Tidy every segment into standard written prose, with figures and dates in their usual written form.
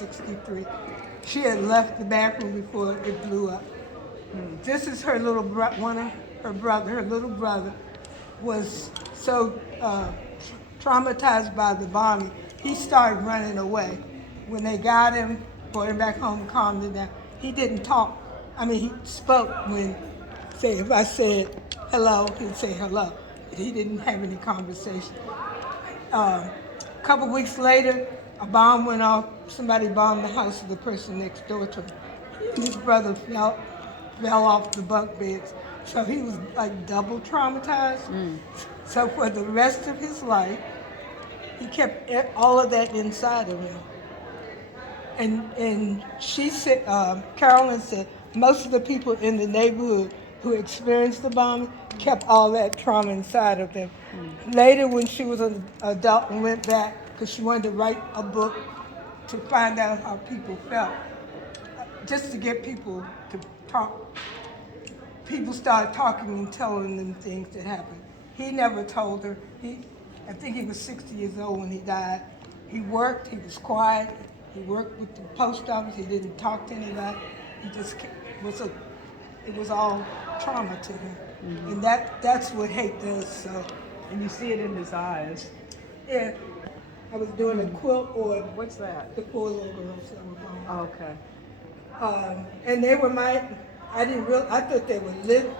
1963. She had left the bathroom before it blew up. This is her little her little brother was so traumatized by the bombing, he started running away. When they got him, brought him back home, calmed him down, he didn't talk. I mean, he spoke when, say, if I said hello, he'd say hello. He didn't have any conversation. A couple weeks later, a bomb went off. Somebody bombed the house of the person next door to him. His brother fell off the bunk beds. So he was like double traumatized. So for the rest of his life, he kept all of that inside of him. And she said, Carolyn said, most of the people in the neighborhood who experienced the bombing kept all that trauma inside of them. Later, when she was an adult and went back, because she wanted to write a book to find out how people felt, just to get people to talk. People started talking and telling them things that happened. He never told her. I think he was 60 years old when he died. He worked, he was quiet. He worked with the post office. He didn't talk to anybody. He just it was all trauma to him. And that's what hate does. So. And you see it in his eyes. Yeah. I was doing a quilt or What's that? the 4 little girls that were born. Oh, okay. And they were I thought they were little.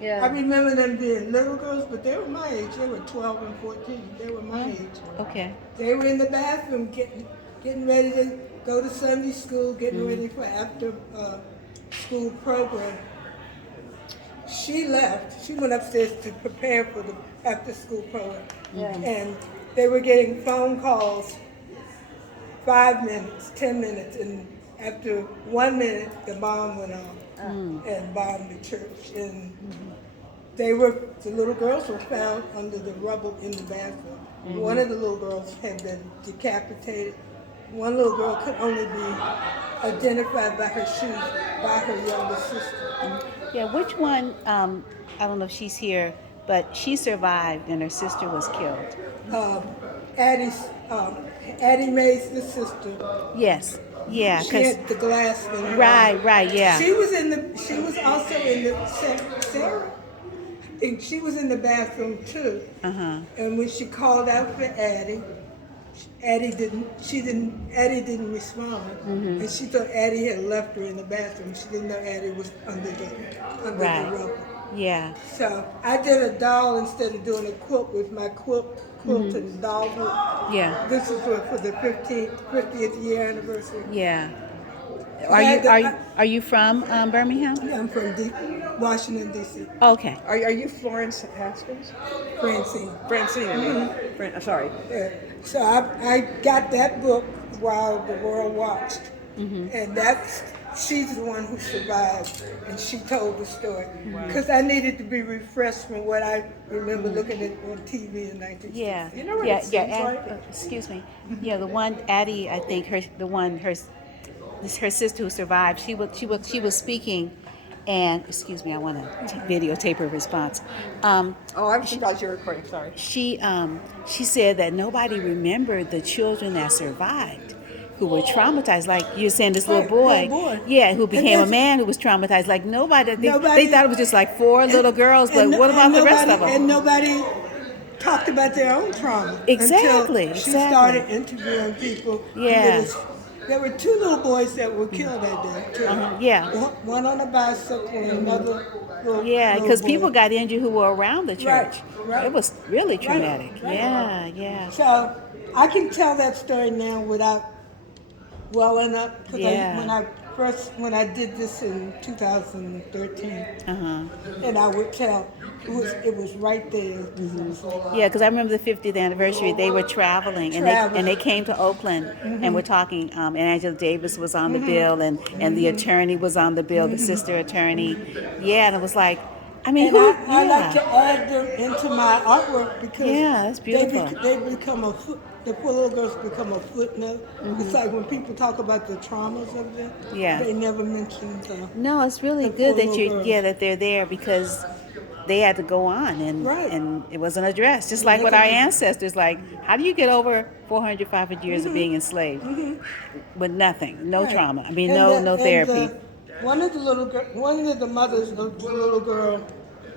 Yeah. I remember them being little girls, but they were my age. They were 12 and 14. They were my age. Okay. They were in the bathroom getting ready to go to Sunday school, getting ready for after school program. She left. She went upstairs to prepare for the after school program. And they were getting phone calls 5 minutes, 10 minutes, and after 1 minute, the bomb went off and bombed the church. And the little girls were found under the rubble in the bathroom. One of the little girls had been decapitated. One little girl could only be identified by her shoes by her younger sister. Yeah, which one, I don't know if she's here, but she survived and her sister was killed. Addie Mae's the sister. Yes. Yeah, She because had the glass in her eye. right, yeah. She was also in the Sarah. I think she was in the bathroom too. And when she called out for Addie didn't respond. And she thought Addie had left her in the bathroom. She didn't know Addie was under the rubber. Yeah. So I did a doll instead of doing a quilt with my quilted doll book. Yeah. This is for the 50th year anniversary. Yeah. I- Are you from Birmingham? Yeah, I'm from Washington, D.C. Okay. Are you Florence Haskins? Francine. Francine. Sorry. Yeah. So I got that book while the world watched. And she's the one who survived, and she told the story. Because I needed to be refreshed from what I remember looking at on TV in 1960. Yeah. You know what yeah, it yeah. seems like? Excuse me. Yeah, the one Addie, I think her sister who survived. She was speaking, and excuse me, I want to videotape her response. I'm surprised you're recording. Sorry. She said that nobody remembered the children that survived, who were traumatized. Like you're saying, this little boy, yeah, who became a man who was traumatized. Like nobody, they thought it was just like 4 little girls, but what about the rest of them? And nobody talked about their own trauma. Exactly. Until she started interviewing people. Yeah. There were 2 little boys that were killed that day, too. Yeah. One on a bicycle and another little because boy. people got injured who were around the church. Right. It was really traumatic. Right. Yeah. So I can tell that story now without welling up. Yeah. When I did this in 2013, and I would tell, it was right there. Yeah, because I remember the 50th anniversary. They were traveling, and they came to Oakland, and we're talking. And Angela Davis was on the bill, and the attorney was on the bill, the sister attorney. Yeah, and it was like, I mean, I like to add them into my artwork because that's beautiful. They become the poor little girls become a footnote. It's like when people talk about the traumas of them, they never mention the. No, it's really the good poor that little girls. that they're there because they had to go on, and Right. and it wasn't addressed. Just like with our ancestors, like, how do you get over 400, 500 years of being enslaved with nothing, no Right. trauma? I mean, And no therapy. One of the mothers of the little girl,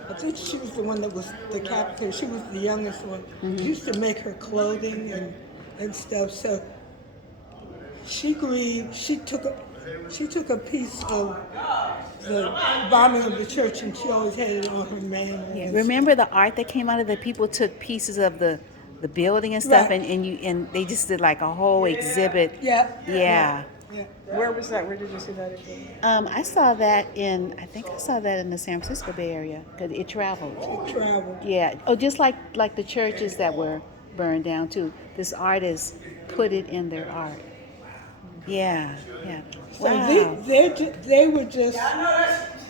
I think she was the one that was decapitated. She was the youngest one. Used to make her clothing and stuff. So she grieved. She took a piece of the bombing of the church, and she always had it on her mantle. Yeah. and Remember the art that came out of the people took pieces of the building and stuff, Right. and they just did like a whole exhibit. Yeah. Yeah. Yeah. Where was that? Where did you see that again? I saw that I think I saw that in the San Francisco Bay Area, because it traveled. She traveled. Yeah. Oh, just like the churches that were burned down too. This artist put it in their art. Yeah. Yeah. So Wow. they were just,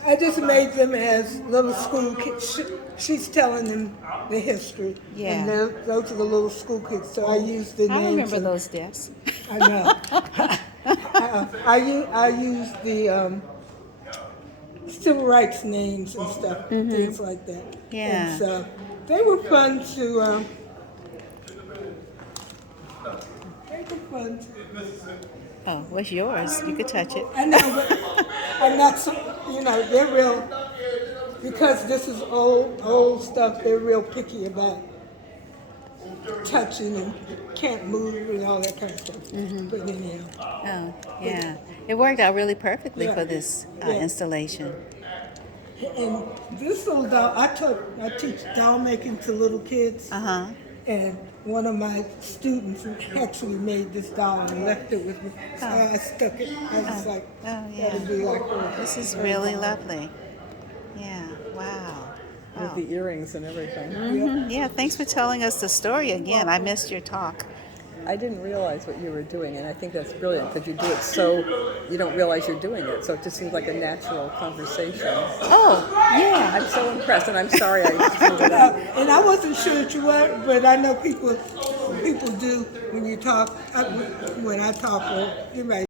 I just made them as little school kids. She's telling them the history. Yeah. And those are the little school kids. So I used the I names. remember of- those deaths. I know. I used the civil rights names and stuff, things like that. Yeah. And so they were fun to. Oh, what's yours? You could touch it. I know, but I'm not. They're real because this is old stuff. They're real picky about touching and can't move and all that kind of stuff. But anyhow. Oh, yeah. It worked out really perfectly Yeah. for this Yeah. installation. And this little doll, I teach doll making to little kids. Uh-huh. And one of my students actually made this doll and left it with me. So I stuck it. I was like, Oh, yeah. that'd be like her. This is really lovely. Yeah. Wow. With the earrings and everything. Mhm. Yeah, thanks for telling us the story again. I missed your talk. I didn't realize what you were doing, and I think that's brilliant because you do it so you don't realize you're doing it. So it just seems like a natural conversation. Oh, yeah. I'm so impressed, and I'm sorry I screwed it up. And I wasn't sure that you were, but I know people do when you talk. When I talk, or you might.